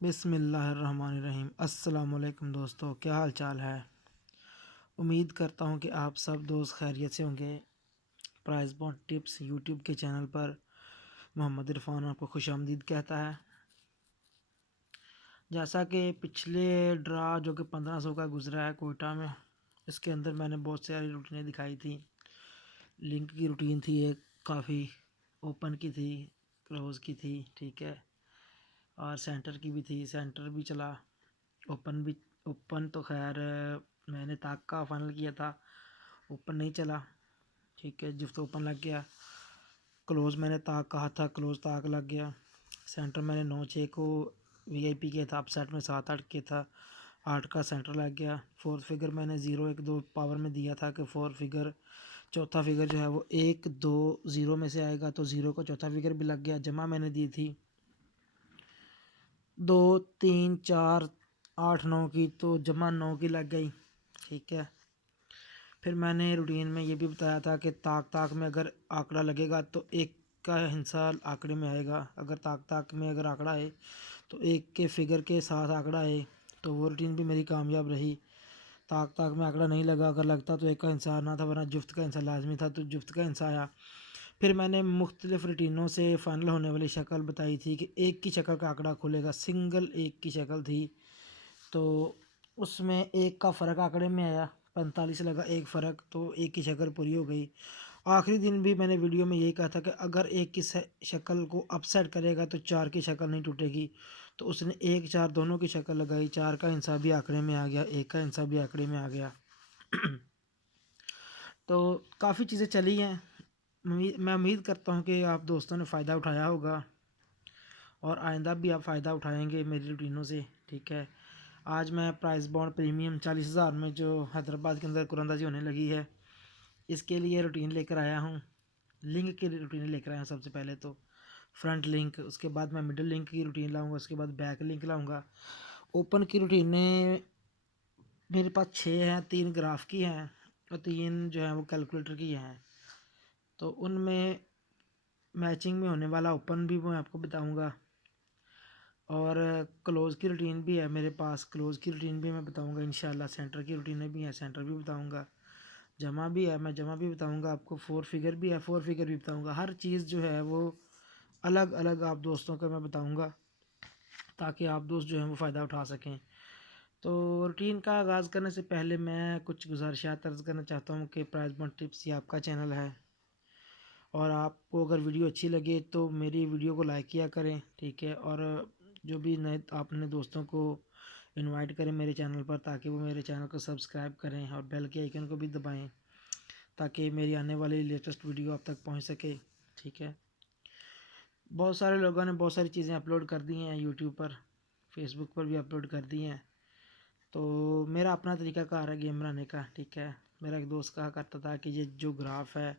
बिस्मिल्लाहिर्रहमानिर्रहीम। अस्सलामुअलैकुम दोस्तों, क्या हाल चाल है। उम्मीद करता हूँ कि आप सब दोस्त खैरियत से होंगे। प्राइस बॉन्ड टिप्स यूट्यूब के चैनल पर मोहम्मद इरफान आपको खुशामदीद कहता है। जैसा कि पिछले ड्रा जो कि 1500 का गुजरा है कोयटा में, इसके अंदर मैंने बहुत सारी रूटीनें दिखाई थी। लिंक की रूटीन थी एक, काफ़ी ओपन की थी, क्लोज़ की थी, ठीक है, और सेंटर की भी थी। सेंटर भी चला, ओपन भी। ओपन तो खैर मैंने ताक का फाइनल किया था, ओपन नहीं चला, ठीक है, जिफ्त ओपन लग गया। क्लोज़ मैंने ताक कहा था, क्लोज़ ताक लग गया। सेंटर मैंने 9-6 को वीआईपी किया था, अपसेट में 7-8 किया था, 8 का सेंटर लग गया। फोर्थ फिगर मैंने 0-1-2 पावर में दिया था कि फोर्थ फिगर, चौथा फिगर जो है वो 1-2-0 में से आएगा, तो 0 का चौथा फिगर भी लग गया। जमा मैंने दी थी 2-3-4-8-9 की, तो जमा 9 की लग गई, ठीक है। फिर मैंने रूटीन में ये भी बताया था कि ताक ताक में अगर आंकड़ा लगेगा तो एक का हिस्सा आंकड़े में आएगा। अगर ताक ताक में अगर आंकड़ा है तो एक के फिगर के साथ आंकड़ा है, तो वो रूटीन भी मेरी कामयाब रही। ताक ताक में आंकड़ा नहीं लगा, अगर लगता तो एक का हिस्सा आना था, वरना जुफ्त का हिस्सा लाजमी था, तो जुफ्त का हिस्सा आया। फिर मैंने मुख्तलिफ़ रूटीनों से फ़ाइनल होने वाली शक्ल बताई थी कि एक की शक्ल का आंकड़ा खुलेगा, सिंगल एक की शक्ल थी, तो उसमें एक का फ़र्क आंकड़े में आया, 45 लगा एक फ़र्क, तो एक की शक्ल पूरी हो गई। आखिरी दिन भी मैंने वीडियो में यही कहा था कि अगर एक की शक्ल को अपसेट करेगा तो 4 की शक्ल नहीं टूटेगी, तो उसने 1-4 दोनों की शक्ल लगाई, 4 का हिस्सा भी आंकड़े में आ गया, एक का हिस्सा भी आंकड़े में आ गया। तो काफ़ी चीज़ें चली हैं। मैं उम्मीद करता हूँ कि आप दोस्तों ने फ़ायदा उठाया होगा और आइंदा भी आप फ़ायदा उठाएंगे मेरी रूटीनों से, ठीक है। आज मैं प्राइस बॉन्ड प्रीमियम 40,000 में जो हैदराबाद के अंदर कुरंदाजी होने लगी है, इसके लिए रूटीन लेकर आया हूँ। लिंक की रूटीन लेकर आया हूँ। सबसे पहले तो फ्रंट लिंक, उसके बाद मैं मिडिल लिंक की रूटीन लाऊंगा, उसके बाद बैक लिंक लाऊंगा। ओपन की रूटीनें मेरे पास 6 हैं, 3 ग्राफ की हैं और 3 जो है वो कैलकुलेटर की हैं। तो उनमें मैचिंग में होने वाला ओपन भी मैं आपको बताऊंगा, और क्लोज़ की रूटीन भी है मेरे पास, क्लोज़ की रूटीन भी मैं बताऊंगा इंशाल्लाह। सेंटर की रूटीनें भी हैं, सेंटर भी बताऊंगा। जमा भी है, मैं जमा भी बताऊंगा आपको। फोर फिगर भी है, फोर फिगर भी बताऊंगा। हर चीज़ जो है वो अलग अलग आप दोस्तों को मैं बताऊंगा, ताकि आप दोस्त जो हैं वो फ़ायदा उठा सकें। तो रूटीन का आगाज़ करने से पहले मैं कुछ गुजारिशात अर्ज़ करना चाहता हूँ कि प्राइस बॉन्ड टिप्स ये आपका चैनल है, और आपको अगर वीडियो अच्छी लगे तो मेरी वीडियो को लाइक किया करें, ठीक है। और जो भी नए अपने दोस्तों को इनवाइट करें मेरे चैनल पर, ताकि वो मेरे चैनल को सब्सक्राइब करें और बेल के आइकन को भी दबाएं, ताकि मेरी आने वाली लेटेस्ट वीडियो आप तक पहुंच सके, ठीक है। बहुत सारे लोगों ने बहुत सारी चीज़ें अपलोड कर दी हैं यूट्यूब पर, फेसबुक पर भी अपलोड कर दी हैं। तो मेरा अपना तरीक़ाकार है गेम बनाने का, ठीक है। मेरा एक दोस्त कहा करता था कि ये जो ग्राफ है,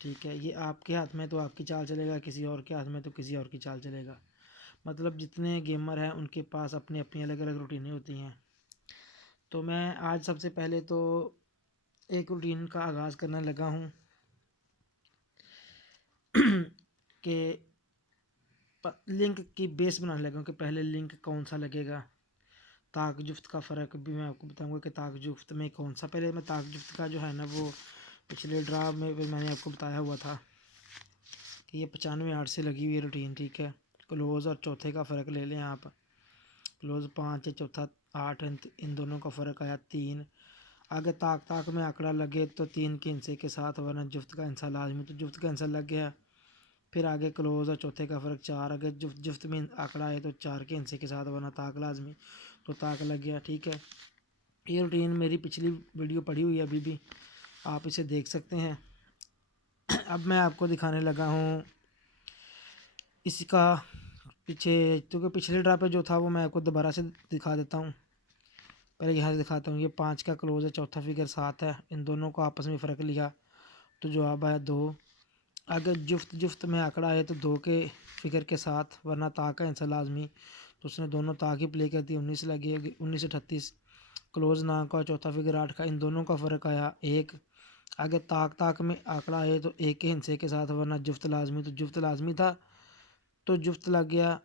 ठीक है, ये आपके हाथ में तो आपकी चाल चलेगा, किसी और के हाथ में तो किसी और की चाल चलेगा। मतलब जितने गेमर हैं उनके पास अपनी अपनी अलग अलग रूटीनें होती हैं। तो मैं आज सबसे पहले तो एक रूटीन का आगाज़ करने लगा हूँ कि लिंक की बेस बनाने लगा हूँ कि पहले लिंक कौन सा लगेगा। ताक जुफ्त का फ़र्क भी मैं आपको बताऊंगा कि ताक जुफ्त में कौन सा। पहले मैं ताक जुफ्त का जो है ना वो पिछले ड्रा में भी मैंने आपको बताया हुआ था कि ये 95-8 से लगी हुई है रूटीन, ठीक है। क्लोज़ और चौथे का फ़र्क ले लें आप। क्लोज़ 5 है, चौथा 8, इन दोनों का फ़र्क आया 3। आगे ताक ताक में आंकड़ा लगे तो 3 के हिस्से के साथ, वरना जुफ्त का हिस्सा लाजमी, तो जुफ्त का हिस्सा लग गया। फिर आगे क्लोज़ और चौथे का फ़र्क 4, अगर जुफ्त जुफ्त में आंकड़ा आए तो 4 के हिस्से के साथ, वरना ताक लाजमी, तो ताक लग गया, ठीक है। ये रूटीन मेरी पिछली वीडियो पड़ी हुई है, अभी भी आप इसे देख सकते हैं। अब मैं आपको दिखाने लगा हूँ इसका पीछे, क्योंकि पिछले ड्रा पे जो था वो मैं आपको दोबारा से दिखा देता हूँ। पहले यहाँ से दिखाता हूँ। ये 5 का क्लोज़ है, चौथा फिगर 7 है, इन दोनों को आपस में फ़र्क लिया तो जवाब आया 2। अगर जुफ्त जुफ्त में आंकड़ा आए तो 2 के फिगर के साथ, वरना ताक का हिस्सा लाजमी, तो उसने दोनों ताक ही प्ले कर दी। 19 लगी, 19-38। क्लोज़ ना का चौथा फिगर 8 का, इन दोनों का फ़र्क आया 1। आगे ताक ताक में आंकड़ा आए तो एक के हिस्से के साथ, वरना जुफ्त लाजमी, तो जुफ्त लाजमी था, तो जुफ्त लग गया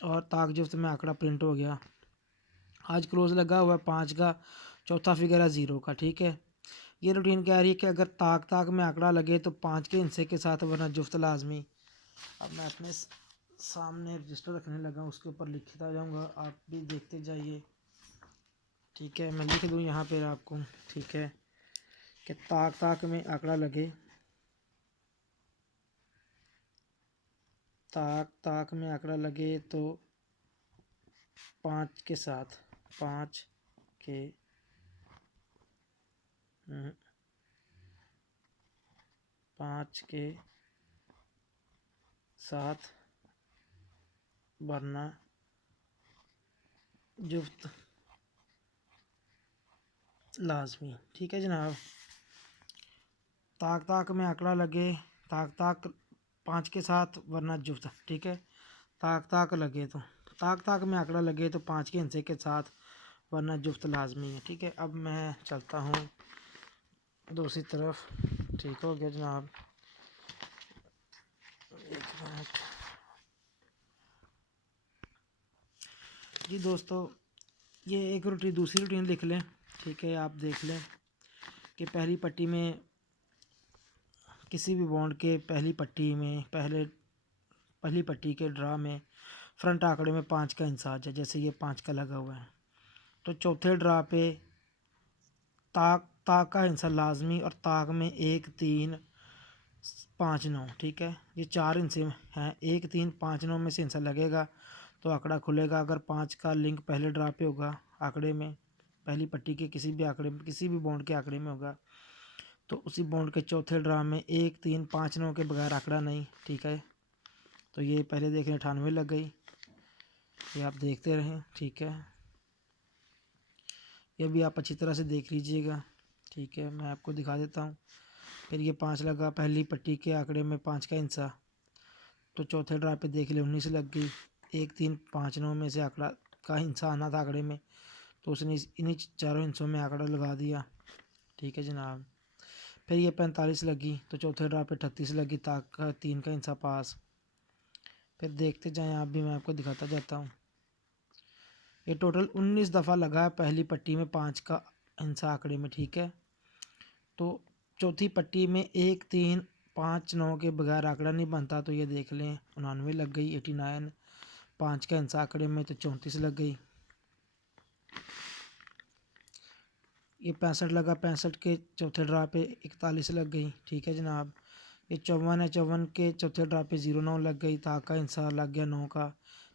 और ताक जुफ्त में आंकड़ा प्रिंट हो गया। आज क्लोज लगा हुआ है 5 का, चौथा फिगर है 0 का। ठीक है, ये रूटीन कह रही है कि अगर ताक ताक में आंकड़ा लगे तो 5 के हिस्से के साथ वरना जुफ्त लाजमी। अब मैं अपने सामने रजिस्टर रखने लगा, उसके ऊपर लिखता जाऊंगा, आप भी देखते जाइए। ठीक है, मैं लिख दूँ यहाँ पर आपको। ठीक है, कि ताक ताक में आंकड़ा लगे, ताक ताक में आंकड़ा लगे तो 5 के साथ, 5 के 5 के साथ वरना जुफ्त लाजमी। ठीक है जनाब, ताक ताक में आंकड़ा लगे, ताक ताक 5 के साथ वरना जुफ्त। ठीक है, ताक ताक लगे तो ताक ताक में आंकड़ा लगे तो 5 के हिस्से के साथ वरना जुफ्त लाजमी है। ठीक है, अब मैं चलता हूँ दूसरी तरफ। ठीक हो गया जनाब, एक मिनट जी दोस्तों, ये एक रूटीन, दूसरी रूटीन लिख लें। ठीक है, आप देख लें कि पहली पट्टी में किसी भी बॉन्ड के पहली पट्टी में पहली पट्टी के ड्रा में फ्रंट आंकड़े में 5 का इंसाज है, जैसे ये 5 का लगा हुआ है, तो चौथे ड्रा पे ताक ताक का हिस्सा लाजमी और ताक में 1 3 5 9। ठीक है, ये 4 हिस्से हैं, 1 3 5 9 में से हिस्सा लगेगा तो आंकड़ा खुलेगा। अगर 5 का लिंक पहले ड्रा पे होगा आंकड़े में, पहली पट्टी के किसी भी आंकड़े में, किसी भी बॉन्ड के आंकड़े में होगा, तो उसी बॉन्ड के चौथे ड्रा में 1 3 5 9 के बगैर आंकड़ा नहीं। ठीक है, तो ये पहले देखें 98 लग गई, ये आप देखते रहें। ठीक है, ये भी आप अच्छी तरह से देख लीजिएगा। ठीक है, मैं आपको दिखा देता हूँ। फिर ये 5 लगा पहली पट्टी के आंकड़े में, 5 का हिस्सा, तो चौथे ड्रा पे देख ले 19 लग गई। 1 3 5 9 में से आंकड़ा का हिस्सा आना था आंकड़े में, तो उसने इन्हीं चारों हिस्सों में आंकड़ा लगा दिया। ठीक है जनाब, फिर ये 45 लगी तो चौथे ड्रा पे 38 लगी, ताक का 3 का हिस्सा पास। फिर देखते जाएं आप भी, मैं आपको दिखाता जाता हूँ। ये टोटल 19 दफ़ा लगा है पहली पट्टी में 5 का हिस्सा आंकड़े में। ठीक है, तो चौथी पट्टी में 1 3 5 9 के बगैर आंकड़ा नहीं बनता, तो ये देख लें 99 लग गई, 89 5 का हिस्सा आंकड़े में तो 34 लग गई। ये 65 लगा, 65 के चौथे ड्रा पे 41 लग गई। ठीक है जनाब, ये 54 है, 54 के चौथे ड्रा पे 09 लग गई, ताक का हिस्सा लग गया 9 का।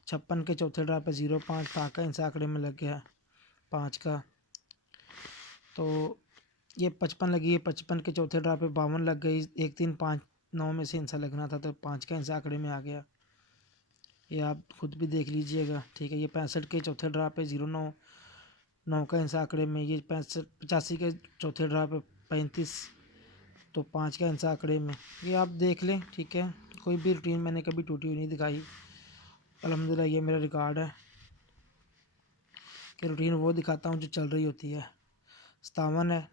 56 के चौथे ड्रा पे 05, ताक का हिस्सा आंकड़े में लग गया 5 का। तो ये 55 लगी है, 55 के चौथे ड्रा पे 52 लग गई, 1 3 5 9 में से हिस्सा लगना था तो 5 का हिस्सा आंकड़े में आ गया, ये आप खुद भी देख लीजिएगा। ठीक है, ये 65 के चौथे ड्रा पे 09 9 का हिस्सा आंकड़े में, ये 85 के चौथे ड्रा पे 35 तो 5 का हिस्सा आंकड़े में, ये आप देख लें। ठीक है, कोई भी रूटीन मैंने कभी टूटी हुई नहीं दिखाई, अल्हम्दुलिल्लाह ये मेरा रिकॉर्ड है कि रूटीन वो दिखाता हूँ जो चल रही होती है। 57 है,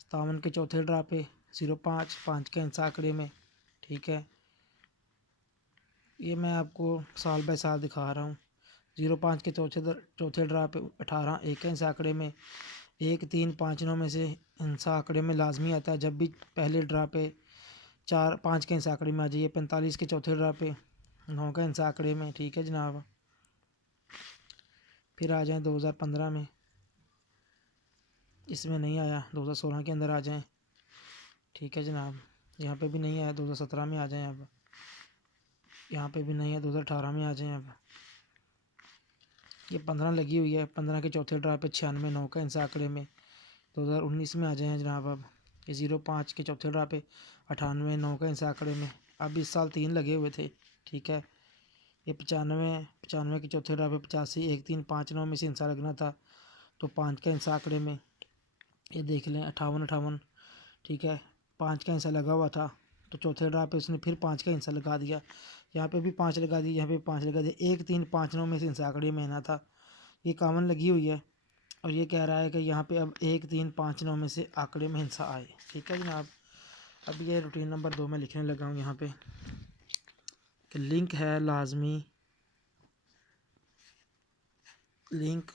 57 के चौथे ड्रा पे 05 5 का हिस्सा आंकड़े में। ठीक है, ये मैं आपको साल बाय साल दिखा रहा हूँ। 05 के चौथे ड्रा पे 18 1 का हिस्सा आंकड़े में, 1 3 5 9 में से हिस्सा आंकड़े में लाजमी आता है जब भी पहले ड्रा पे 4 5 के हिस्सा आंकड़े में आ जाइए। 45 के चौथे ड्रा पे 9 का हिस्सा आंकड़े में। ठीक है जनाब, फिर आ जाएँ 2015 में, इसमें नहीं आया, 2016 के अंदर आ जाएँ। ठीक है जनाब, यहाँ पे भी नहीं आया, 2017 में आ जाएँ। अब यहाँ पे भी नहीं है, 2018 में आ जाएँ। अब ये 15 लगी हुई है, 15 के चौथे ड्रा पे 96 9 का हिस्सा आंकड़े में, 2019 में आ जाएँ जनाब। अब ये 05 के चौथे ड्रा पे 98 9 का हिस्सा आंकड़े में, अब इस साल 3 लगे हुए थे। ठीक है, ये 95 के चौथे ड्रा पे 85 1 3 5 9 में से हिस्सा लगना था तो 5 का हिस्सा आंकड़े में, ये देख लें 58। ठीक है, 5 का हिस्सा लगा हुआ था तो चौथे ड्रा पे उसने फिर 5 का हिस्सा लगा दिया, यहाँ पे भी 5 लगा दिया, यहाँ पे 5 लगा दिया, 1 3 5 9 में से हिस्सा आंकड़े में आना था, ये कॉमन लगी हुई है। और ये कह रहा है कि यहाँ पे अब 1 3 5 9 में से आंकड़े में हिस्सा आए। ठीक है जनाब, अब ये रूटीन नंबर 2 में लिखने लगा हूँ यहाँ पे कि लिंक है लाजमी लिंक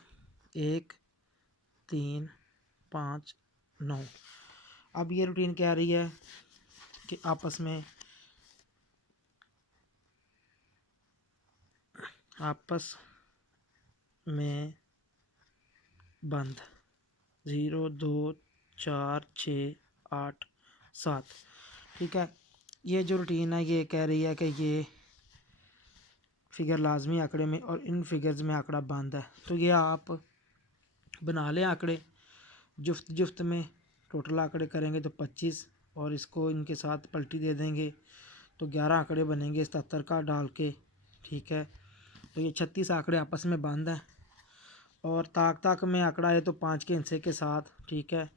1 3 5 9। अब ये रूटीन क्या रही है कि आपस में बंद 0 2 4 6 8 7। ठीक है, ये जो रूटीन है ये कह रही है कि ये फिगर लाजमी आंकड़े में और इन फिगर्स में आंकड़ा बंद है। तो ये आप बना लें आंकड़े जुफ्त जुफ्त में। टोटल आंकड़े करेंगे तो 25 और इसको इनके साथ पलटी दे देंगे तो 11 आंकड़े बनेंगे 77 का डाल के। ठीक है, तो ये 36 आंकड़े आपस में बंद हैं। और ताक ताक में आंकड़ा है तो 5 के हिस्से के साथ। ठीक है,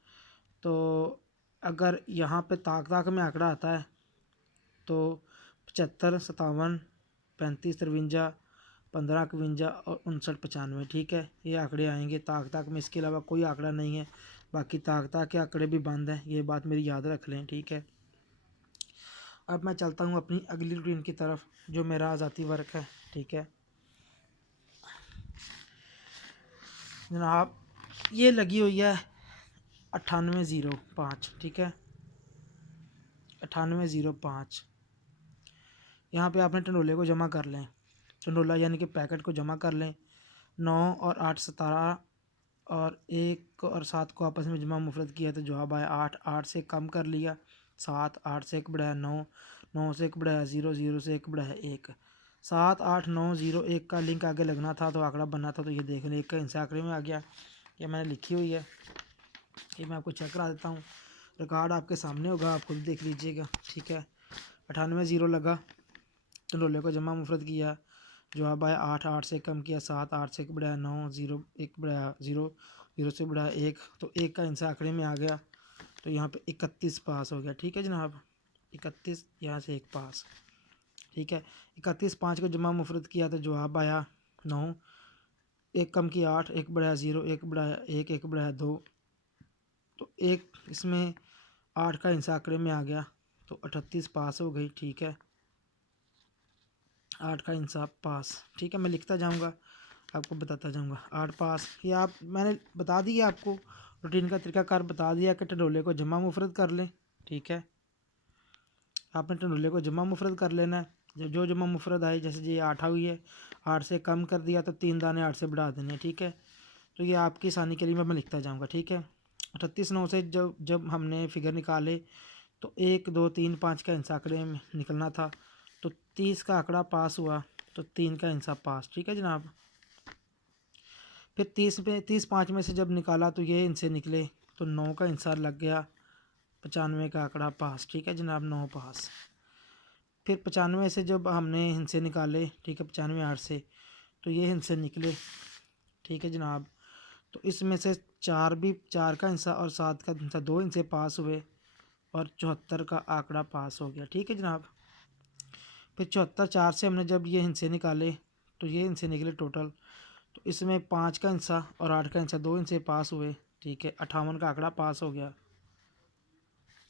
तो अगर यहाँ पे ताक ताक में आंकड़ा आता है तो 75 57 35 53 15 51 और 59 95। ठीक है, ये आंकड़े आएंगे ताक ताक में। इसके अलावा कोई आंकड़ा नहीं है। बाकी ताक ताक के आंकड़े भी बंद हैं, ये बात मेरी याद रख लें। ठीक है, अब मैं चलता हूँ अपनी अगली रूटीन की तरफ जो मेरा ज़ाती वर्क है। ठीक है जनाब, ये लगी हुई है 9805। ठीक है, 9805। यहाँ पे आपने टंडोले को जमा कर लें। टंडोला यानी कि पैकेट को जमा कर लें। 9 और 8 17 और 1 और 7 को आपस में जमा मुफरत किया तो जवाब आया 8। 8 से कम कर लिया 7। 8 से 1 बढ़ाया 9। 9 से 1 बढ़ाया 0। 0 से 1 बढ़ाया 1। 7 8 9 0 1 का लिंक आगे लगना था तो आंकड़ा बनना था। तो ये देख लें 1 का हिस्सा आंकड़े में आ गया। ये मैंने लिखी हुई है, ये मैं आपको चेक करा देता हूँ। रिकॉर्ड आपके सामने होगा, आप खुद देख लीजिएगा। ठीक है, 98 0 लगा, टंडोले को जमा मुफरत किया, जवाब आया 8। 8 से कम किया 7। 8 से 1 बढ़ाया 9। 0 1 बढ़ाया 0। 0 से बढ़ाया 1 तो 1 का हिस्सा आंकड़े में आ गया। तो यहाँ पे 31 पास हो गया। ठीक है जनाब, 31 यहाँ से 1 पास। ठीक है, 31 5 को जमा मुफरत किया तो जवाब आया 9। 1 कम किया 8। 1 बढ़ाया 0। 1 बढ़ाया 1। 1 बढ़ाया 2 तो 1 इसमें 8 का हिस्सा आंकड़े में आ गया तो 38 पास हो गई। ठीक है, 8 का इंसाफ पास। ठीक है, मैं लिखता जाऊंगा आपको बताता जाऊंगा। 8 पास, ये आप मैंने बता दिया आपको रूटीन का तरीकाकार बता दिया कि टंडोले को जमा मुफरत कर लें। ठीक है, आपने टंडोले को जमा मुफरत कर लेना है। जो जमा मुफरत आई, जैसे जी 8 हुई है, 8 से कम कर दिया तो 3 दाने 8 से बढ़ा देने। ठीक है, तो ये आपकी आसानी के लिए मैं लिखता जाऊँगा। ठीक है, 38 9 से जब जब हमने फिगर निकाले तो 1 2 3 5 का हिस्सा आंकड़े में निकलना था तो 30 का आंकड़ा पास हुआ तो 3 का हिस्सा पास। ठीक है जनाब, फिर 30 5 में से जब निकाला तो ये इनसे निकले तो 9 का हिस्सा लग गया, 95 का आंकड़ा पास। ठीक है जनाब, 9 पास। फिर 95 से जब हमने हिस्से निकाले, ठीक है 95 8 से, तो ये हिस्से निकले। ठीक है जनाब, तो इसमें से 4 का हिस्सा और 7 का हिस्सा 2 हिस्से पास हुए और 74 का आंकड़ा पास हो गया। ठीक है जनाब, फिर 74 4 से हमने जब ये हिस्से निकाले तो ये हिस्से निकले टोटल। तो इसमें 5 का हिस्सा और 8 का हिस्सा 2 हिस्से पास हुए। ठीक है, 58 का आंकड़ा पास हो गया।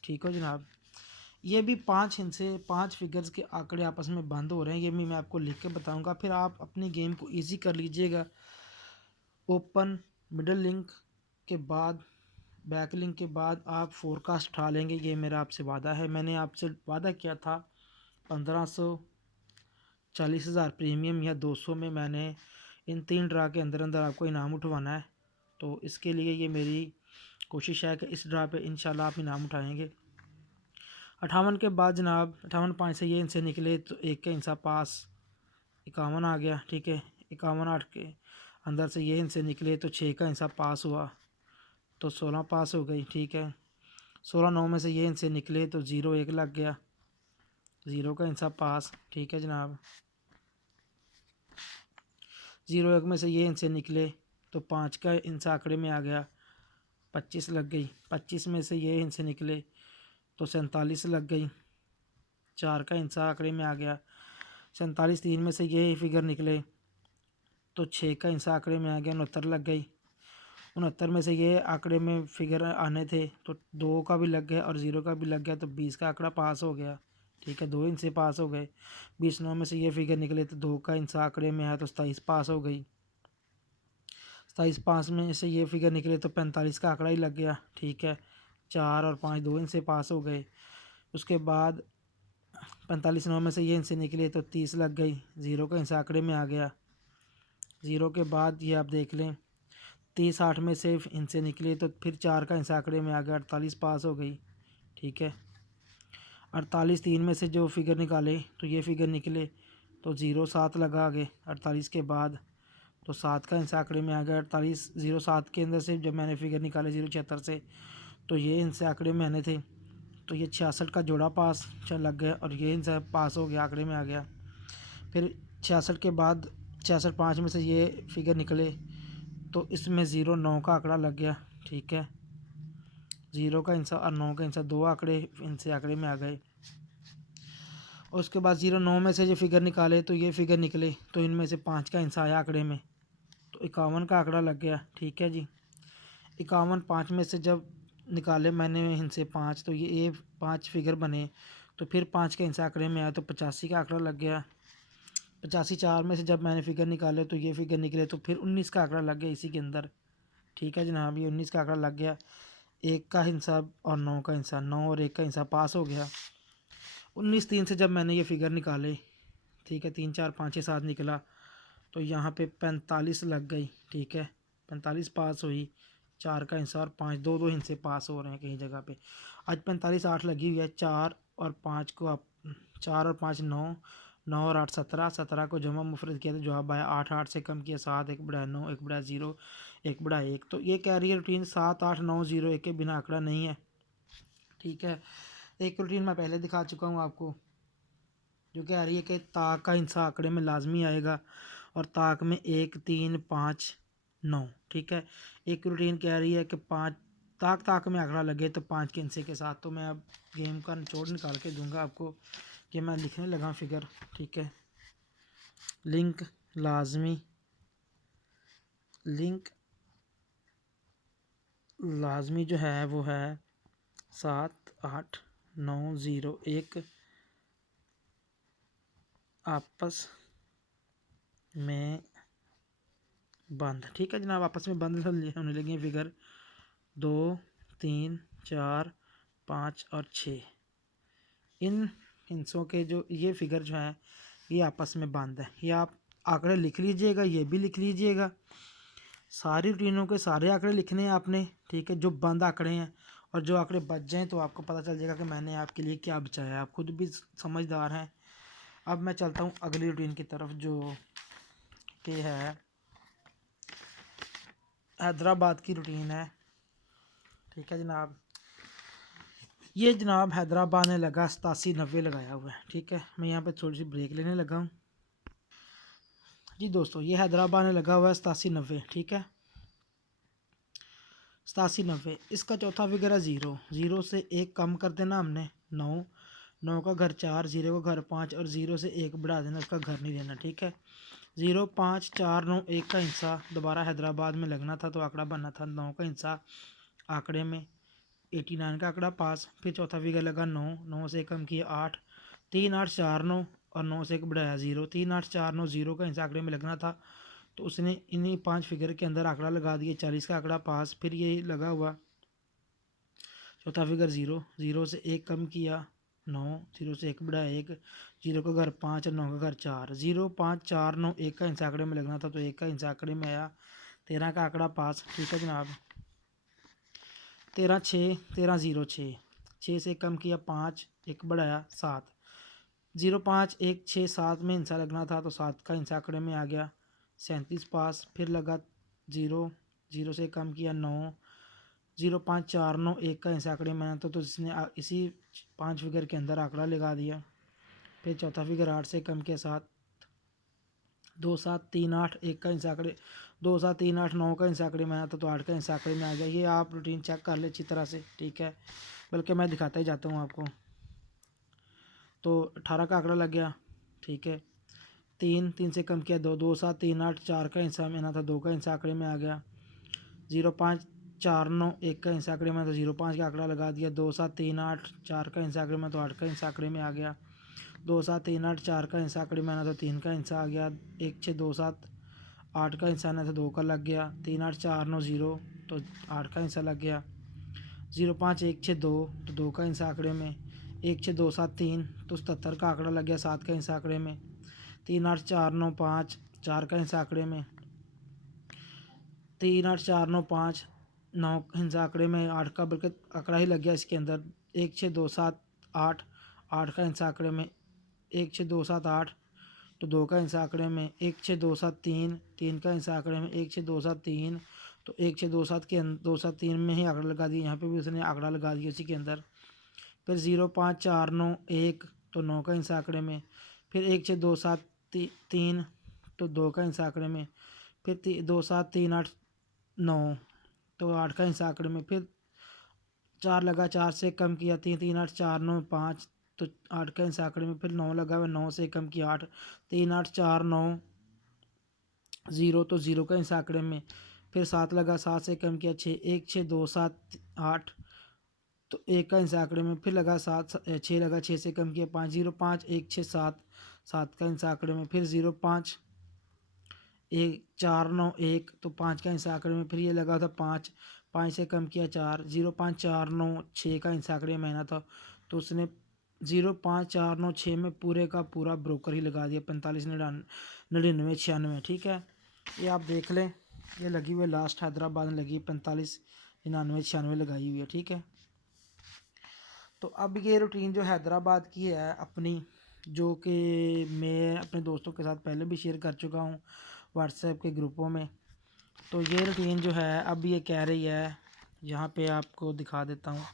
ठीक हो जनाब, ये भी 5 हिस्से 5 फिगर्स के आंकड़े आपस में बंद हो रहे हैं। ये भी मैं आपको लिख के बताऊंगा, फिर आप अपनी गेम को इजी कर लीजिएगा। ओपन मिडल लिंक के बाद बैक लिंक के बाद आप फोरकास्ट उठा लेंगे, ये मेरा आपसे वादा है। मैंने आपसे वादा किया था 1500 40,000 प्रीमियम या 200 में मैंने इन 3 ड्रा के अंदर अंदर आपको इनाम उठवाना है। तो इसके लिए ये मेरी कोशिश है कि इस ड्रा पे इंशाल्लाह आप इनाम उठाएंगे। 58 के बाद जनाब 58 5 से ये इनसे निकले तो 1 का हिस्सा पास 51 आ गया। ठीक है, 51 8 के अंदर से ये इनसे निकले तो 6 का हिस्सा पास हुआ तो 16 पास हो गई। ठीक है, 16 9 में से ये इनसे निकले तो 0 1 लग गया, 0 का हिस्सा पास। ठीक है जनाब, 0 1 में से ये इनसे निकले तो 5 का हिस्सा आंकड़े में आ गया, 25 लग गई। 25 में से ये इनसे निकले तो 47 लग गई, 4 का हिस्सा आंकड़े में आ गया। 47 3 में से ये फिगर निकले तो 6 का हिस्सा आंकड़े में आ गया, 69 लग गई। 69 में से ये आंकड़े में फिगर आने थे तो 2 का भी लग गया और 0 का भी लग गया तो 20 का आंकड़ा पास हो गया। ठीक है, 2 इनसे पास हो गए। 20 9 में से ये फिगर निकले तो 2 का हिस्सा आंकड़े में आया तो 27 पास हो गई। 27/5 में से ये फिगर निकले तो 45 का आंकड़ा ही लग गया, ठीक है। 4 और 5 दो इनसे पास हो गए। उसके बाद 45/9 में से ये इनसे निकले तो 30 लग गई, 0 का हिस्सा आंकड़े में आ गया। 0 के बाद ये आप देख लें 30/8 में से इनसे निकले तो फिर 4 का हिस्सा आंकड़े में आ गया, 48 पास हो गई, ठीक है। 48/3 में से जो फिगर निकाले तो ये फिगर निकले तो 0 7 लगा आगे 48 के बाद, तो 7 का हिस्सा आंकड़े में आ गया। 48 0 7 के अंदर से जब मैंने फिगर निकाले 0 76 से, तो ये इनसे आंकड़े में आने थे, तो ये 66 का जोड़ा पास लग गया और ये इनसे पास हो गया, आंकड़े में आ गया। फिर 66 के बाद 66/5 में से ये फिगर निकले तो इसमें 0 9 का आंकड़ा लग गया, ठीक है। 0 का हिस्सा और 9 का हिस्सा दो आंकड़े इनसे आंकड़े में आ गए। और उसके बाद 0 9 में से जो फिगर निकाले तो ये फिगर निकले तो इनमें से 5 का हिस्सा आया आंकड़े में, तो 51 का आंकड़ा लग गया, ठीक है जी। 51/5 में से जब निकाले मैंने इनसे 5 तो ये 5 फिगर बने, तो फिर 5 का हिस्सा आंकड़े में आया तो 85 का आंकड़ा लग गया। 85/4 में से जब मैंने फिगर निकाले तो ये फिगर निकले तो फिर 19 का आंकड़ा लग गया इसी के अंदर, ठीक है जनाब। ये 19 का आंकड़ा लग गया। 1 का हिस्सा और 9 का हिस्सा, 9 और 1 का हिस्सा पास हो गया। 19/3 से जब मैंने ये फिगर निकाले, ठीक है, 3 4 5 6 7 निकला तो यहाँ पे 45 लग गई, ठीक है। 45 पास हुई। 4 का हिस्सा और 5 दो दो हिस्से पास हो रहे हैं कहीं जगह पे। आज 45/8 लगी हुई है। 4 और 5 को आप 4 और 5 9, 9 और 8 17, 17 को जमा मुफरत किया तो जवाब आया 8, 8 से कम किया 7, 1 बढ़ाया 9, 1 बढ़ाया 0, 1 बढ़ाया 1। तो ये कह रही है रूटीन 7 8 9 0 1 के बिना आंकड़ा नहीं है, ठीक है। एक रूटीन मैं पहले दिखा चुका हूँ आपको, जो कह रही है कि ताक का हिस्सा आंकड़े में लाजमी आएगा और ताक में 1 3 5 9, ठीक है। एक रूटीन कह रही है कि 5 ताक ताक में आंकड़ा लगे तो 5 के हिस्से के साथ। तो मैं अब गेम का निचोड़ निकाल के दूंगा आपको कि मैं लिखने लगा फिगर, ठीक है। लिंक लाजमी, लिंक लाजमी जो है वो है 7 8 9 0 1 आपस में बंद, ठीक है जनाब। आपस में बंद होने लगी फिगर 2 3 4 5 और 6। इन हिस्सों के जो ये फिगर जो है ये आपस में बंद है। ये आप आंकड़े लिख लीजिएगा, ये भी लिख लीजिएगा। सारी रूटीनों के सारे आंकड़े लिखने हैं आपने, ठीक है, जो बंद आंकड़े हैं। और जो आंकड़े बच जाएँ तो आपको पता चल जाएगा कि मैंने आपके लिए क्या बचाया है। आप खुद भी समझदार हैं। अब मैं चलता हूँ अगली रूटीन की तरफ, जो कि है हैदराबाद की रूटीन है, ठीक है जनाब। ये जनाब हैदराबाद ने लगा 87 90 लगाया हुआ है, ठीक है। मैं यहाँ पे थोड़ी सी ब्रेक लेने लगा हूँ जी दोस्तों। ये हैदराबाद ने लगा हुआ है 87 90, ठीक है। 87 90 इसका चौथा फिगर है 0, 0 से 1 कम कर देना हमने 9, 9 का घर 4, 0 का घर 5 और 0 से 1 बढ़ा देना, उसका घर नहीं देना, ठीक है। 0 5 4 9 1 का हिस्सा दोबारा हैदराबाद में लगना था तो आंकड़ा बनना था 9 का हिस्सा आंकड़े में, 89 का आंकड़ा पास। फिर चौथा फिगर लगा 9, 9 से कम किया 8, 3 8 4 9 और 9 से 1 बढ़ाया 0, 3 8 4 9 0 का हिस्सा आंकड़े में लगना था तो उसने इन्हीं 5 फिगर के अंदर आंकड़ा लगा दिया, 40 का आंकड़ा पास। फिर ये लगा हुआ चौथा फिगर 0, 0 से 1 कम किया 9, 0 से 1 बढ़ाया 1, 0 का घर 5 और 9 का घर 4, 0 5 4 9 1 का हिस्सा आंकड़े में लगना था तो 1 का हिस्सा आंकड़े में आया, 13 का आंकड़ा पास, ठीक है जनाब। 13 6 13 0 6, 6 से कम किया 5, 1 बढ़ाया 7, 0 5 1 6 7 में हिस्सा लगना था तो 7 का हिस्सा आंकड़े में आ गया, 37 पास। फिर लगा 0, 0 से कम किया 9, 0 5 4 9 1 का हिस्सा आंकड़े में आना था तो इसने इसी 5 फिगर के अंदर आंकड़ा लगा दिया। फिर चौथा फिगर 8 से कम किया 7, 2 7 3 8 1 का हिस्सा आंकड़े 2 7 3 8 9 का हिस्सा आंकड़े में आना था तो 8 का हिस्सा आंकड़े में आ गया। ये आप रूटीन चेक कर ले अच्छी तरह से, ठीक है, बल्कि मैं दिखाता ही जाता हूँ आपको। तो 18 का आंकड़ा लग गया, ठीक है। 3 3 से कम किया 2, 2 7 3 8 4 का हिस्सा में आना था 2 का हिस्सा आंकड़े में आ गया। 0 5 4 9 1 का हिस्सा आंकड़े में तो 0 5 का आंकड़ा लगा दिया। 2 7 3 8 4 का हिस्सा आंकड़े में तो 8 का हिस्सा आंकड़े में आ गया। 2 7 3 8 4 का हिस्सा आंकड़े में आना तो 3 का हिस्सा आ गया। 1 6 2 7 8 का इंसान है तो 2 का लग गया। 3 8 4 9 0 तो 8 का हिस्सा लग गया। 0 5 1 6 2 तो 2 का हिस्सा आंकड़े में। 1 6 2 7 3 तो 77 का आंकड़ा लग गया। 7 का हिस्सा आंकड़े में। 3 8 4 9 5 4 का हिस्सा आंकड़े में। 3 8 4 9 5 9 हिंसा आंकड़े में। 8 का बल्कि आंकड़ा ही लग गया इसके अंदर। 1 6 2 7 8 8 का हिंसा आंकड़े में। 1 6 2 7 8 तो 2 का हिंसा आंकड़े में। 1 6 2 7 3 3 का हिंसा आंकड़े में। 1 6 2 7 3 तो 1 6 2 7 के 2 7 3 में ही आंकड़ा लगा दिया। यहाँ पे भी उसने आंकड़ा लगा दिया उसी के अंदर। फिर 0 5 4 9 1 तो 9 का हिंसा आंकड़े में। फिर 1 6 2 7 3 तो 2 का हिंसा आंकड़े में। फिर 2 7 3 8 9 तो 8 का हिंसा आंकड़े में। फिर 4 लगा, 4 से कम किया 3 3 8 4 9 5 तो 8 का हिंसा आंकड़े में। फिर 9 लगा हुआ, 9 से कम किया 8 3 8 4 9 0 तो 0 का हिंसा आंकड़े में। फिर 7 लगा, 7 से कम किया 6 1 6 2 7 8 तो 1 का हिंसा आंकड़े में। फिर लगा 7 6 लगा, 6 से कम किया 5 0 5 1 6 7 7 का हिंसा आंकड़े में। फिर 0 5 1 4 9 1 तो 5 का हिंसा आंकड़े में। फिर ये लगा था 5 5 से कम किया 4 0 5 4 9 6 का हिंसा आंकड़े में आना था तो उसने 0 5 4 9 6 में पूरे का पूरा ब्रोकर ही लगा दिया 45 99 96। ठीक है, ये आप देख लें, ये लगी हुई लास्ट हैदराबाद में लगी 45 99 96 लगाई हुई है। ठीक है, तो अब ये रूटीन जो हैदराबाद की है अपनी, जो कि मैं अपने दोस्तों के साथ पहले भी शेयर कर चुका हूँ व्हाट्सएप के ग्रुपों में। तो ये रूटीन जो है अब ये कह रही है, यहाँ पे आपको दिखा देता हूँ,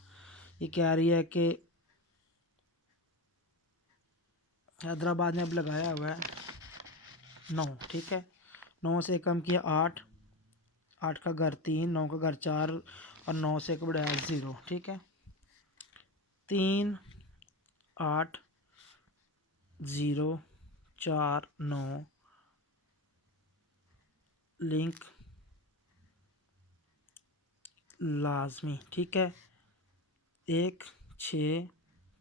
ये कह रही है कि हैदराबाद ने अब लगाया हुआ है 9। ठीक है, 9 से कम किया 8 8 का घर 3 9 का घर 4 और 9 से एक बढ़ाया 0। ठीक है, 3 8 0 4 9 लिंक लाजमी। ठीक है, 1 6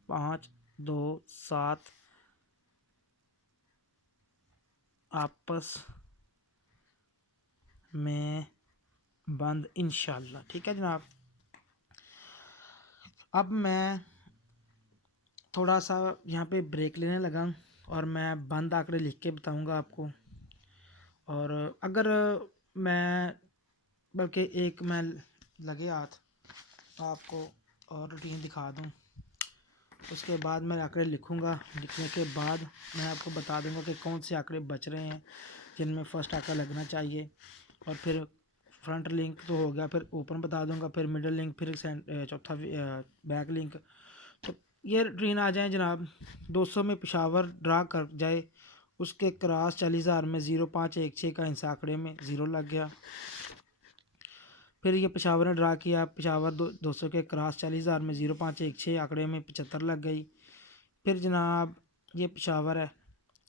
5 2 7 आपस में बंद इंशाल्लाह। ठीक है जनाब, अब मैं थोड़ा सा यहाँ पे ब्रेक लेने लगा और मैं बंद आंकड़े लिख के बताऊँगा आपको। और अगर मैं बल्कि एक मैं लगे हाथ आपको और रूटीन दिखा दूँ, उसके बाद मैं आंकड़े लिखूँगा। लिखने के बाद मैं आपको बता दूँगा कि कौन से आंकड़े बच रहे हैं जिनमें फ़र्स्ट आंकड़ा लगना चाहिए। और फिर फ्रंट लिंक तो हो गया, फिर ओपन बता दूँगा, फिर मिडल लिंक, फिर चौथा बैक लिंक। तो ये रूटीन आ जाए जनाब। 200 में पेशावर ड्रा कर जाए, उसके क्रॉस 40,000 में 0 5 1 6 का हिंसा आंकड़े में 0 लग गया। फिर ये पेशावर ने ड्रा किया, पेशावर 200 के क्रॉस 40,000 में 0 5 1 6 आंकड़े में 75 लग गई। फिर जनाब ये पेशावर है,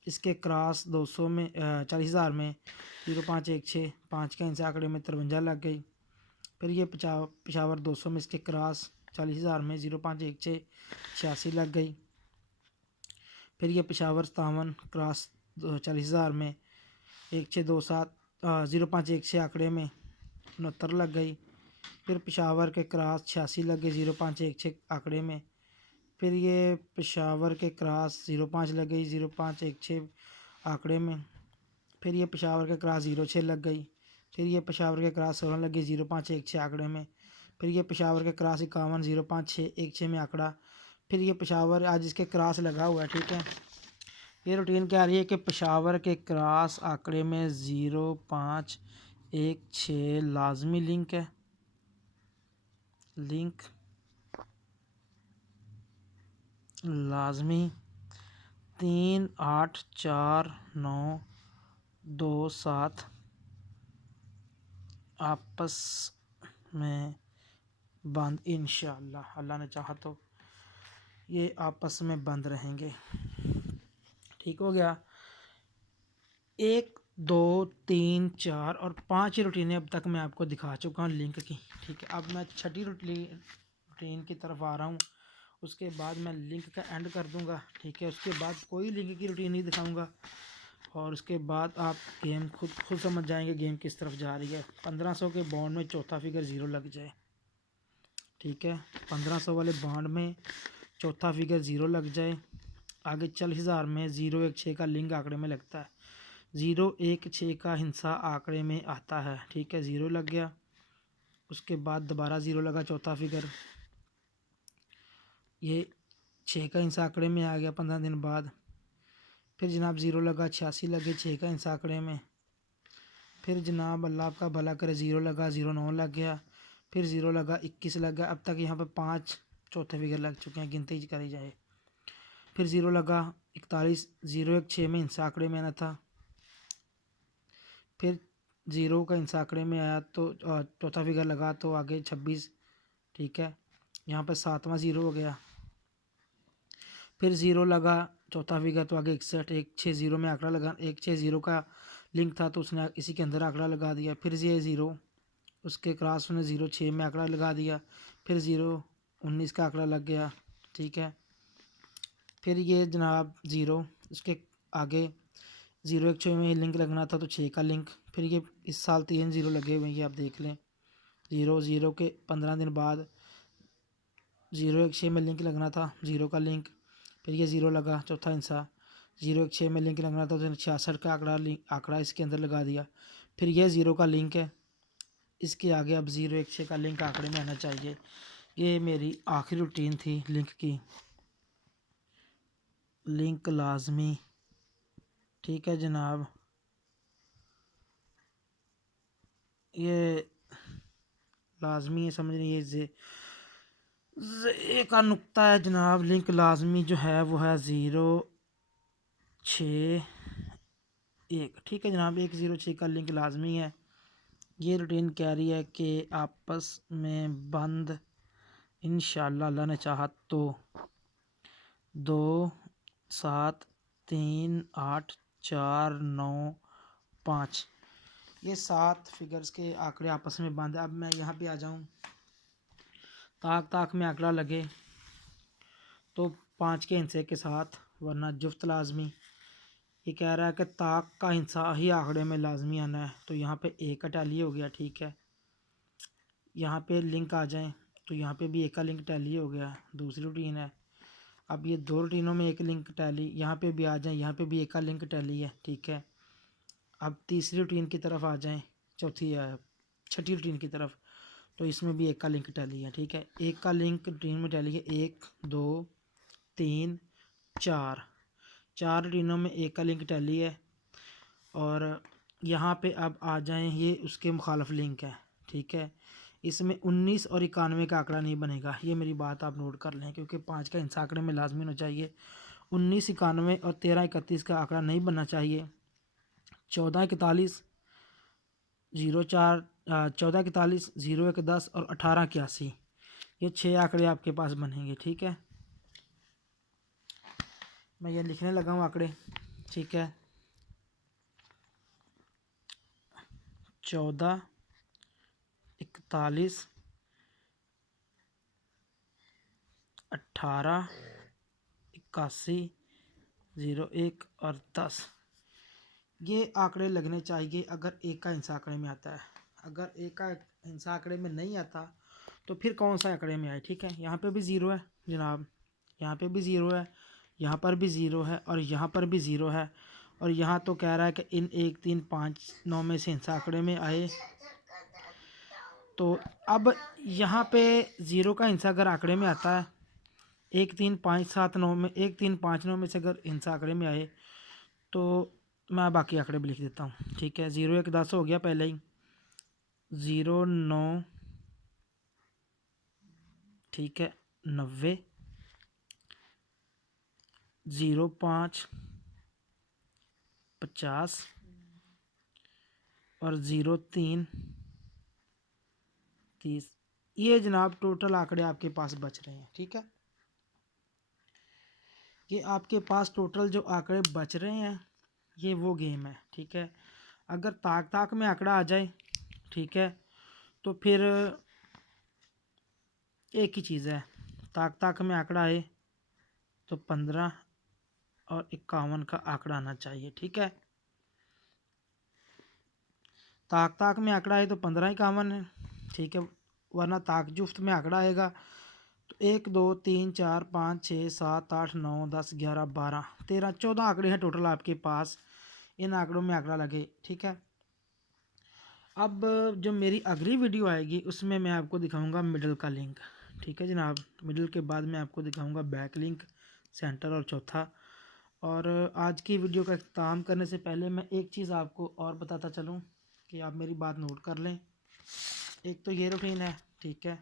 इसके क्रॉस 200 में 40,000 में 0 5 1 6 5 का हिंसा आंकड़े में 53 लग गई। फिर ये पेशावर 200 में इसके क्रॉस 40,000 में 0 5 1 6 86 लग गई। फिर ये पेशावर 57 क्रॉस 40,000 में 1 6 2 7 0 5 1 6 आंकड़े में 69 लग गई। फिर पेशावर के क्रॉस 86 लग गई 0 5 1 6 आंकड़े में। फिर ये पेशावर के क्रॉस 0 5 लग गई 0 5 1 6 आंकड़े में। फिर ये पेशावर के क्रॉस 0 6 लग गई। फिर ये पेशावर के क्रॉस 16 लग गई 0 5 1 6 आंकड़े में। फिर ये पेशावर के क्रॉस 51 0 5 6 1 6 में आंकड़ा। फिर ये पेशावर आज इसके क्रॉस लगा हुआ है। ठीक है, ये रूटीन कह रही है कि पेशावर के क्रॉस आंकड़े में 0 5 1 6 लाजमी लिंक है। लिंक लाजमी 3 8 4 9 2 7 आपस में बंद इंशाअल्लाह। अल्लाह ने चाहा तो ये आपस में बंद रहेंगे। ठीक हो गया, 1 2 3 4 और 5 रूटीनें अब तक मैं आपको दिखा चुका हूँ लिंक की। ठीक है, अब मैं छठी रूटीन की तरफ आ रहा हूँ। उसके बाद मैं लिंक का एंड कर दूंगा। ठीक है, उसके बाद कोई लिंक की रूटीन नहीं दिखाऊंगा और उसके बाद आप गेम खुद समझ जाएंगे गेम किस तरफ जा रही है। 1500 के बॉन्ड में चौथा फिगर ज़ीरो लग जाए, ठीक है, 1500 वाले बॉन्ड में चौथा फिगर ज़ीरो लग जाए। आगे 40,000 में 016 का लिंक आंकड़े में लगता है, 016 का हिस्सा आंकड़े में आता है, ठीक है, ज़ीरो लग गया। उसके बाद दोबारा ज़ीरो लगा चौथा फिगर, ये 6 का हिस्सा आंकड़े में आ गया 15 दिन बाद। फिर जनाब ज़ीरो लगा, 86 लगे 6 का हिस्सा आंकड़े में। फिर जनाब अल्लाह आपका भला करे ज़ीरो लगा, 09 लग गया। फिर ज़ीरो लगा, 21 लग गया। अब तक यहाँ पे 5 चौथे फिगर लग चुके हैं, गिनती करी जाए। फिर ज़ीरो लगा 41, 016 में हिस्सा आंकड़े में आना था। फिर ज़ीरो का हिस्सा आंकड़े में आया तो चौथा फिगर लगा तो आगे 26, ठीक है, यहाँ पर 7वां ज़ीरो हो गया। फिर ज़ीरो लगा चौथा फिगर तो आगे 61, 160 में आंकड़ा लगा, 160 का लिंक था तो उसने इसी के अंदर आंकड़ा लगा दिया। फिर ये ज़ीरो उसके क्रॉस उसने 06 में आंकड़ा लगा दिया। फिर 019 का आंकड़ा लग गया, ठीक है। फिर ये जनाब ज़ीरो उसके आगे 016 में लिंक लगना था तो 6 का लिंक। फिर ये इस साल 3 ज़ीरो लगे हुए हैं, ये आप देख लें। 0 के 15 दिन बाद 016 में लिंक लगना था, 0 का लिंक। फिर ये ज़ीरो लगा चौथा हिस्सा, 016 में लिंक लगना था तो उसने 66 का आंकड़ा इसके अंदर लगा दिया। फिर यह 0 का लिंक है, इसके आगे अब 016 का लिंक आंकड़े में आना चाहिए। ये मेरी आखिरी रूटीन थी लिंक की, लिंक लाजमी, ठीक है जनाब। ये लाजमी है, समझ लीजिए जे का नुक्ता है जनाब। लिंक लाजमी जो है वो है 061, ठीक है जनाब, 106 का लिंक लाजमी है। ये रूटीन कह रही है कि आपस में बंद इंशाअल्लाह अल्लाह ने चाहा तो 2 7 3 8 4 9 5 ये 7 फिगर्स के आंकड़े आपस में बंद है। अब मैं यहाँ पे आ जाऊँ, ताक ताक में आंकड़ा लगे तो 5 के हिस्से के साथ, वरना जुफ्त लाजमी। ये कह रहा है कि ताक का हिस्सा ही आंकड़े में लाजमी आना है, तो यहाँ पे एक का टैली हो गया, ठीक है। यहाँ पे लिंक आ जाएं तो यहाँ पे भी एक का लिंक टैली हो गया, दूसरी रूटीन है। अब ये 2 रूटीनों में एक लिंक टैली, यहाँ पे भी आ जाएं, यहाँ पे भी एक का लिंक टैली है, ठीक है। अब तीसरी रूटीन की तरफ आ जाएं, छठी रूटीन की तरफ, तो इसमें भी एक का लिंक टैली है, ठीक है। एक का लिंक रूटीन में टैली है 1 2 3 4, 4 रूटीनों में एक का लिंक टैली है। और यहाँ पे अब आ जाएं, ये उसके मुखालफ लिंक है, ठीक है। इसमें 19 और 91 का आंकड़ा नहीं बनेगा, ये मेरी बात आप नोट कर लें, क्योंकि 5 का हिस्सा आंकड़े में लाजमी होना चाहिए। 19 91 और 13 31 का आंकड़ा नहीं बनना चाहिए। 14 41 04 14 41 01 10 और 18 81, ये 6 आंकड़े आपके पास बनेंगे, ठीक है। मैं ये लिखने लगा हूँ आंकड़े, ठीक है। 14 41 18 81 01 और 10, ये आंकड़े लगने चाहिए अगर एक का हिस्सा आंकड़े में आता है। अगर एक का हिस्सा आंकड़े में नहीं आता तो फिर कौन सा आंकड़े में आए, ठीक है। यहाँ पे भी ज़ीरो है जनाब, यहाँ पे भी ज़ीरो है, यहाँ पर भी ज़ीरो है और यहाँ पर भी ज़ीरो है। और यहाँ तो कह रहा है कि इन 1 3 5 9 में से हिस्सा आंकड़े में आए। तो अब यहाँ पे ज़ीरो का हिस्सा अगर आंकड़े में आता है, 1 3 5 7 9 में 1 3 5 9 में से अगर हिस्सा आंकड़े में आए तो मैं बाकी आंकड़े भी लिख देता हूँ, ठीक है। 01 10 हो गया पहले ही, 09 ठीक है 90, 05 50 और 03 30। ये जनाब टोटल आंकड़े आपके पास बच रहे हैं, ठीक है। ये आपके पास टोटल जो आंकड़े बच रहे हैं ये वो गेम है, ठीक है। अगर ताक ताक में आंकड़ा आ जाए, ठीक है, तो फिर एक ही चीज़ है, ताक ताक में आंकड़ा आए तो 15 और 51 का आंकड़ा आना चाहिए, ठीक है। ताक ताक में आंकड़ा है तो 15 ही कॉमन है, ठीक है, वरना ताक जुफ्त में आंकड़ा आएगा तो 1 2 3 4 5 6 7 8 9 10 11 12 13 14 आंकड़े हैं टोटल आपके पास, इन आंकड़ों में आंकड़ा लगे, ठीक है। अब जो मेरी अगली वीडियो आएगी उसमें मैं आपको दिखाऊंगा मिडल का लिंक, ठीक है जनाब। मिडल के बाद मैं आपको दिखाऊंगा बैक लिंक, सेंटर और चौथा। और आज की वीडियो का अख्ताम करने से पहले मैं एक चीज़ आपको और बताता चलूँ कि आप मेरी बात नोट कर लें। एक तो ये रूटीन है, ठीक है,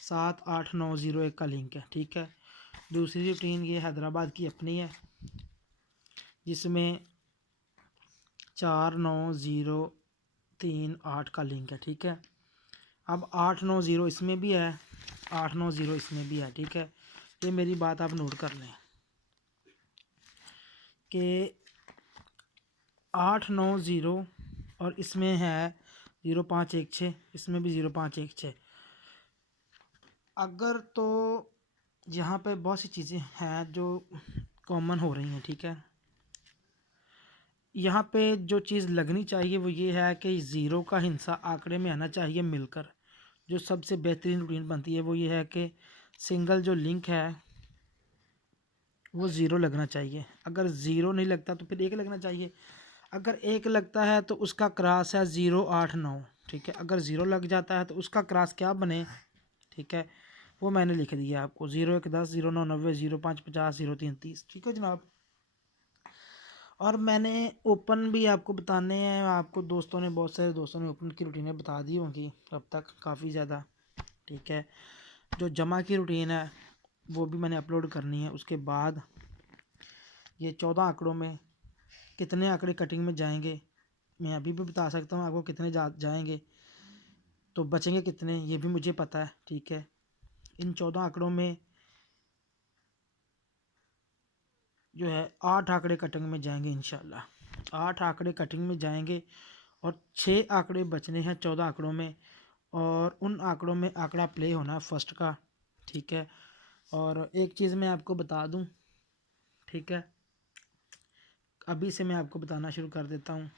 78901 का लिंक है, ठीक है। दूसरी रूटीन ये हैदराबाद की अपनी है जिसमें 49038 का लिंक है, ठीक है। अब 890 इसमें भी है, 890 इसमें भी है, ठीक है। ये मेरी बात आप नोट कर लें कि 890 और इसमें है 0516, इसमें भी 0516। अगर तो यहाँ पे बहुत सी चीज़ें हैं जो कॉमन हो रही हैं, ठीक है। यहाँ पे जो चीज़ लगनी चाहिए वो ये है कि ज़ीरो का हिस्सा आंकड़े में आना चाहिए मिलकर। जो सबसे बेहतरीन रूटीन बनती है वो ये है कि सिंगल जो लिंक है वो ज़ीरो लगना चाहिए। अगर ज़ीरो नहीं लगता तो फिर एक लगना चाहिए। अगर एक लगता है तो उसका क्रॉस है 089, ठीक है। अगर ज़ीरो लग जाता है तो उसका क्रॉस क्या बने, ठीक है, वो मैंने लिख दिया आपको, 01 10 09 90 05 50 03 30, ठीक है जनाब। और मैंने ओपन भी आपको बताने हैं, आपको दोस्तों ने, बहुत सारे दोस्तों ने ओपन की रूटीनें बता दी होंगी अब तक काफ़ी ज़्यादा, ठीक है। जो जमा की रूटीन है वो भी मैंने अपलोड करनी है। उसके बाद ये 14 आंकड़ों में कितने आंकड़े कटिंग में जाएंगे मैं अभी भी बता सकता हूँ आपको, कितने जाएंगे तो बचेंगे कितने ये भी मुझे पता है, ठीक है। इन 14 आंकड़ों में जो है 8 आंकड़े कटिंग में जाएंगे इंशाल्लाह, 8 आंकड़े कटिंग में जाएंगे और 6 आंकड़े बचने हैं 14 आंकड़ों में। और उन आंकड़ों में आंकड़ा प्ले होना है फर्स्ट का, ठीक है। और एक चीज़ मैं आपको बता दूं, ठीक है, अभी से मैं आपको बताना शुरू कर देता हूं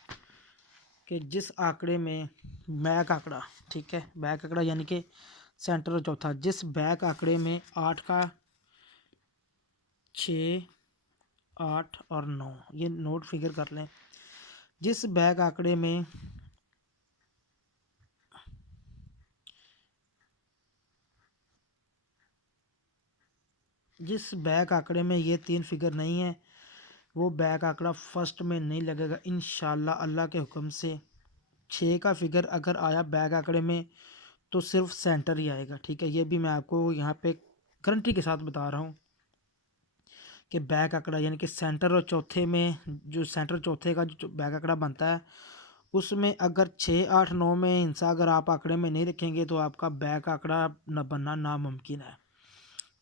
कि जिस आंकड़े में बैक आंकड़ा, ठीक है, बैक आंकड़ा यानी कि सेंटर और चौथा, जिस बैक आंकड़े में 8 का 6 8 और 9, ये नोट फिगर कर लें। जिस बैक आंकड़े में ये 3 फिगर नहीं है वो बैक आंकड़ा फर्स्ट में नहीं लगेगा इंशाल्लाह अल्लाह के हुक्म से। 6 का फिगर अगर आया बैक आंकड़े में तो सिर्फ सेंटर ही आएगा, ठीक है। ये भी मैं आपको यहाँ पे गारंटी के साथ बता रहा हूँ कि बैक आंकड़ा यानी कि सेंटर और चौथे में, जो सेंटर चौथे का जो बैक आंकड़ा बनता है उसमें अगर 6 8 9 में हिस्सा अगर आप आंकड़े में नहीं रखेंगे तो आपका बैक आंकड़ा न बनना नामुमकिन है।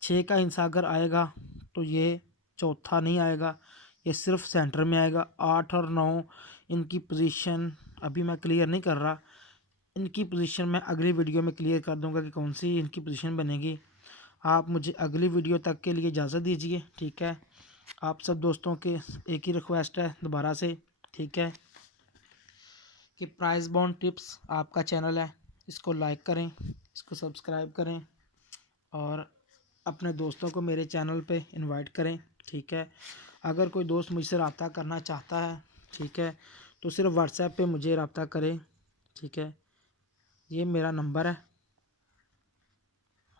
6 का हिस्सा अगर आएगा तो ये चौथा नहीं आएगा, ये सिर्फ सेंटर में आएगा। 8 और 9 इनकी पोजीशन अभी मैं क्लियर नहीं कर रहा, इनकी पोजीशन मैं अगली वीडियो में क्लियर कर दूंगा कि कौन सी इनकी पोजीशन बनेगी। आप मुझे अगली वीडियो तक के लिए इजाज़त दीजिए, ठीक है। आप सब दोस्तों के एक ही रिक्वेस्ट है दोबारा से, ठीक है, कि प्राइस बॉन्ड टिप्स आपका चैनल है, इसको लाइक करें, इसको सब्सक्राइब करें और अपने दोस्तों को मेरे चैनल पे इनवाइट करें, ठीक है। अगर कोई दोस्त मुझसे रब्ता करना चाहता है, ठीक है, तो सिर्फ व्हाट्सएप पे मुझे रब्ता करें, ठीक है। ये मेरा नंबर है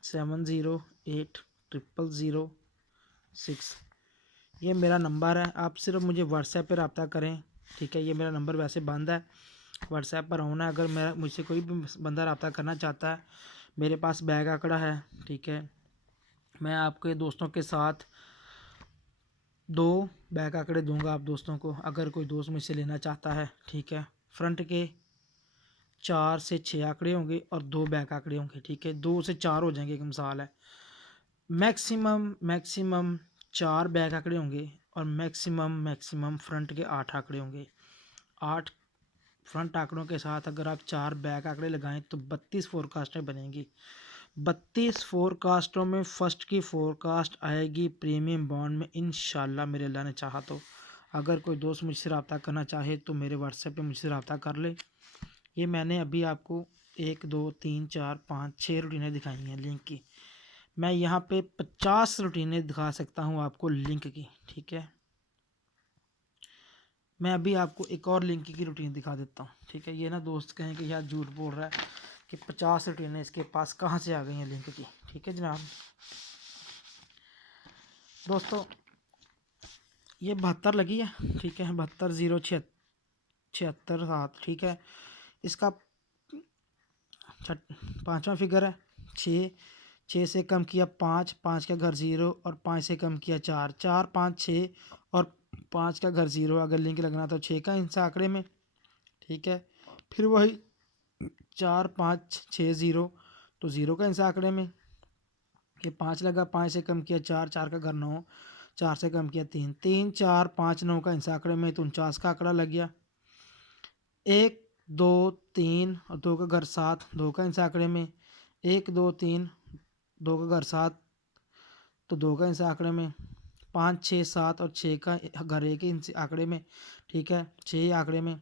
70800006, ये मेरा नंबर है। आप सिर्फ मुझे व्हाट्सएप पे रब्ता करें, ठीक है। ये मेरा नंबर वैसे बंद है, व्हाट्सएप पर होना है। अगर मेरा मुझसे कोई भी बंदा रब्ता करना चाहता है, मेरे पास बैग आंकड़ा है, ठीक है। मैं आपके दोस्तों के साथ 2 बैक आंकड़े दूंगा आप दोस्तों को, अगर कोई दोस्त मुझसे लेना चाहता है, ठीक है। फ्रंट के 4 से 6 आंकड़े होंगे और 2 बैक आंकड़े होंगे, ठीक है। 2 से 4 हो जाएंगे, एक मिसाल है। मैक्सिमम 4 बैक आंकड़े होंगे और मैक्सिमम फ्रंट के 8 आंकड़े होंगे। 8 फ्रंट आंकड़ों के साथ अगर आप 4 बैक आंकड़े लगाएं तो 32 फोरकास्टें बनेंगी। 32 फोरकास्टों में फर्स्ट की फोरकास्ट आएगी प्रीमियम बॉन्ड में इंशाल्लाह, मेरे अल्लाह ने चाहा तो। अगर कोई दोस्त मुझसे रब्ता करना चाहे तो मेरे व्हाट्सएप पे मुझसे रब्ता कर ले। ये मैंने अभी आपको 1 2 3 4 5 6 रूटीनें दिखाई हैं लिंक की। मैं यहाँ पे 50 रूटीनें दिखा सकता हूँ आपको लिंक की, ठीक है। मैं अभी आपको एक और लिंक की रूटीन दिखा देता हूँ, ठीक है। ये ना दोस्त कहें कि यार झूठ बोल रहा है कि 50 रूटीनें इसके पास कहाँ से आ गई हैं लिंक की, ठीक है जनाब। दोस्तों ये 72 लगी है, ठीक है, 72 0 76 7, ठीक है। इसका 5वां फिगर है 6, 6 से कम किया 5, 5 का घर 0 और 5 से कम किया 4, 4 5 6 और 5 का घर 0। अगर लिंक लगना तो 6 का हिस्सा आंकड़े में, ठीक है। फिर वही 4 5 6 0 तो 0 का हिस्सा आंकड़े में। ये 5 लगा, 5 से कम किया 4, 4 का घर 9, 4 से कम किया 3, 3 4 5 9 का हिस्सा आंकड़े में, तो 49 का आंकड़ा लग गया। 1 2 3 और 2 का घर 7, 2 का हिस्सा आंकड़े में। 1 2 3 2 का घर 7 तो 2 का हिस्सा आंकड़े में। 5 6 7 और 6 का घर 1 ही आंकड़े में, ठीक है, 6 आंकड़े में।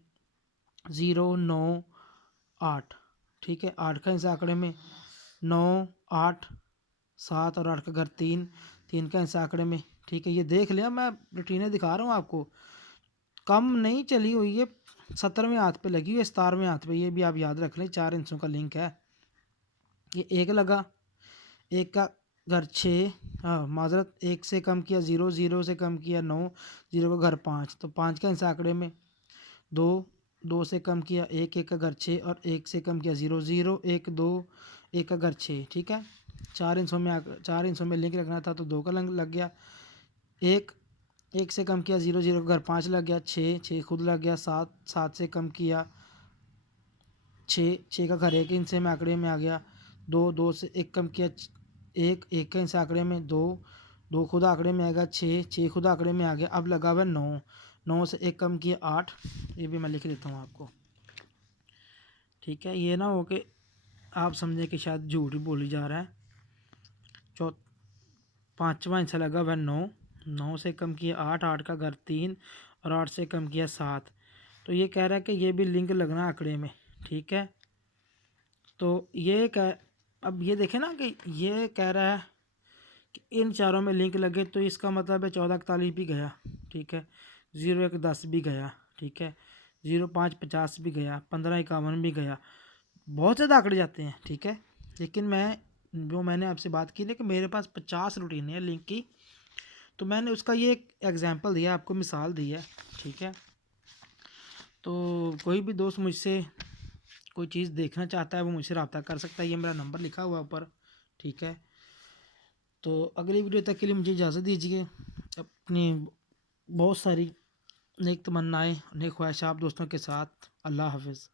0 9 8, ठीक है, 8 का हिस्सा आंकड़े में। 9 8 7 और 8 का घर 3, 3 का हिस्सा आंकड़े में, ठीक है। ये देख लिया, मैं रूटीनें दिखा रहा हूँ आपको, कम नहीं चली हुई है, 17वें हाथ पे लगी हुई है, 17वें हाथ पे। ये भी आप याद रख लें, 4 हिस्सों का लिंक है। ये 1 लगा, 1 का घर 6, हाँ माजरत, 1 से कम किया 0, 0 से कम किया 9, 0 का घर 5 तो 5 का हिस्सा आंकड़े में। 2 2 से कम किया 1, 1 का घर 6 और 1 से कम किया 0, 0 1 2, 1 का घर 6, ठीक है। 4 हिस्सों में लिंक रखना था तो 2 का लग गया। 1 1 से कम किया 0, 0 का घर 5 लग गया। 6 6 खुद लग गया। 7 7 से कम किया 6, 6 का घर 1 हिस्से में आंकड़े में आ गया। 2 2 से 1 कम किया 1, 1 का हिस्सा आंकड़े में। 2 2 खुद आंकड़े में आएगा। 6 6 खुद आंकड़े में आ गया। अब लगा हुआ 9, 9 से 1 कम किया 8, ये भी मैं लिख देता हूँ आपको, ठीक है। ये ना हो कि आप समझें कि शायद झूठ ही बोली जा रहा है। 5वां हिस्सा लगा हुआ 9, 9 से कम किया 8, 8 का घर 3 और 8 से कम किया 7, तो ये कह रहा है कि ये भी लिंक लगना आंकड़े में, ठीक है। तो ये कह, अब ये देखें ना कि ये कह रहा है कि इन चारों में लिंक लगे, तो इसका मतलब है 14 41 भी गया, ठीक है। 0 1 10 भी गया, ठीक है। 0 5 50 भी गया। 15 51 भी गया। बहुत ज़्यादा आंकड़े जाते हैं, ठीक है। लेकिन मैंने आपसे बात की ना कि मेरे पास 50 रूटीन है लिंक की, तो मैंने उसका ये एक एग्जांपल दिया, आपको मिसाल दी है, ठीक है। तो कोई भी दोस्त मुझसे कोई चीज़ देखना चाहता है वो मुझसे रब्ता कर सकता है। ये मेरा नंबर लिखा हुआ है ऊपर, ठीक है। तो अगली वीडियो तक के लिए मुझे इजाज़त दीजिए। अपनी बहुत सारी नेक तमन्नाएँ, नेक ख्वाहिशात दोस्तों के साथ। अल्लाह हाफ़िज़।